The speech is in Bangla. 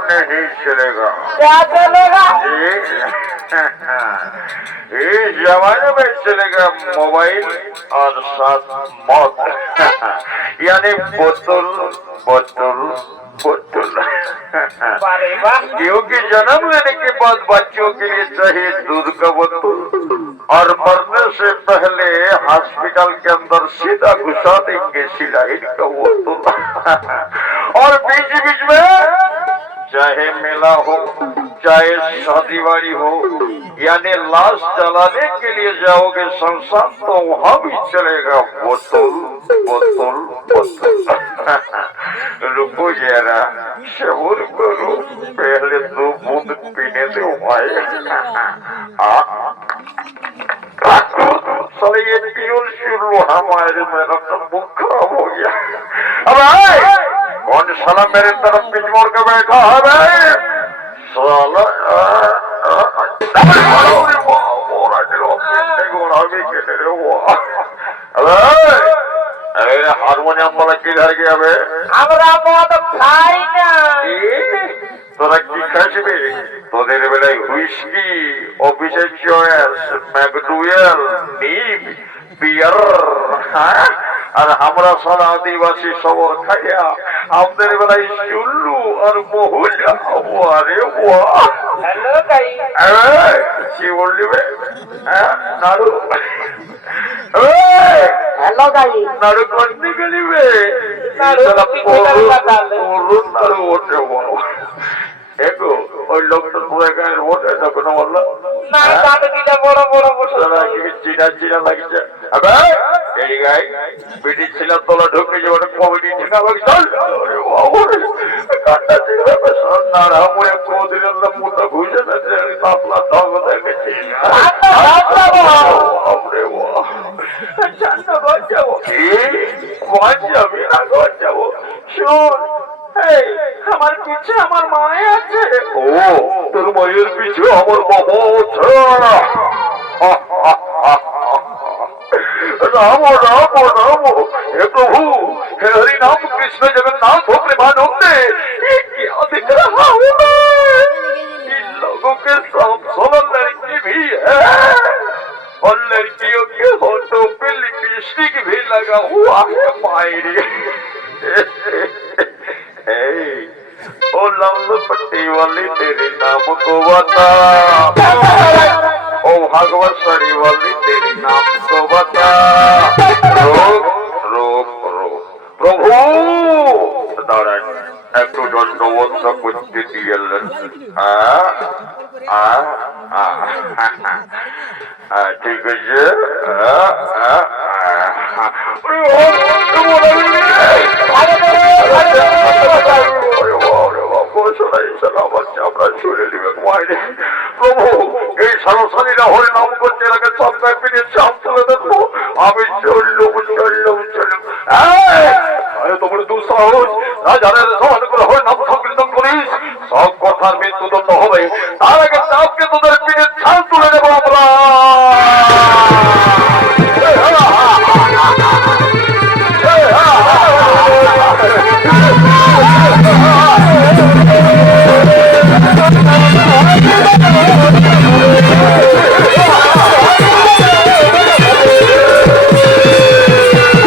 नहीं चलेगा। क्या चलेगा? इस जमाने में चलेगा मोबाइल और साथ मौत। यानी बोतल बोतल बोतल। अरे वाह, क्योंकि जन्म लेने के बाद बच्चों के लिए चाहिए दूध का बोतल और मरने से पहले हॉस्पिटल के अंदर सीधा घुसा देंगे सिलाइन का बोतल। और बीच बीच में चाहे मेला हो चाहे शादीवाड़ी हो, यानी लाश जलाने के लिए जाओगे शमशान तो वहां भी चलेगा बोतल बोतल बोतल। रुको जरा, शहूर करो, पहले 2 बूंद पीने दो भाई। साले ये प्योर शुरू हमारे, मेरा तो मुख खराब हो गया। अब कौन साला मेरे तरफ पिछ मोड़ के बैठा है भाई? साला अरे हारमोनियम वाला किधर गया बे? আমরা মদ খাই না। তোরা কি খাসবি? তোদের বেলায় হুইস্কি, অফিসের চয়েস, ম্যাকডুয়েল, নিম, বিয়ার, হ্যাঁ? আর আমরা সারা আদিবাসী সবর খাইয়া আমাদের বেলায় চুল্লু আর মহুলা। আরে বাহ, হ্যালো গাই, কি বললি বে? হ্যাঁ নাড়ু, হ্যালো গাই, নাড়ু করতে গেলি বে? নাড়ু নাড়ু ওঠে বড়। একটু ওই লোকটা পুরো গায়ের ওঠে তখন বললো না দাদু কিটা বড় বড় বড় চিনা চিনা লাগছে। এই গায়ে পিটি ছিল তোলা ঢুকে যে ওটা কমিটি চিনা লাগছে। মুখটা ঘুষে পাতলা ধগ দেখেছি। যাবি না ঘর যাবো। শোন, আমার পিছে আমার মায়ে আছে। ও তোর মায়ের পিছু আমার বাবা আছে। राम राम राम, हे प्रभु, हे हरि नाम कृष्ण जगन्नाथ हो प्रेमानंदे। ये क्या दिख रहा हूँ मैं? इन लोगों के साथ 16 लड़की भी है और लड़कियों के होठों पे लिपस्टिक भी लगा हुआ है। मायरी ओ लंबी पट्टी वाली तेरे नाम को बता, ओ भागवत सड़ी वाली तेरे नाम को बता। रोक रोक रोक प्रभु दाঁড়ান, একটু দণ্ডবত করতে দিয়েলেন। ঠিক আছে। প্রভু এই সারসানীরা হয়ে নাম করছে, এটাকে সবটাই পিছিয়ে চাপ তুলে দেখবো। আমি চললুম চললুম চললুম। তোমার দুঃসাহস, রাজারের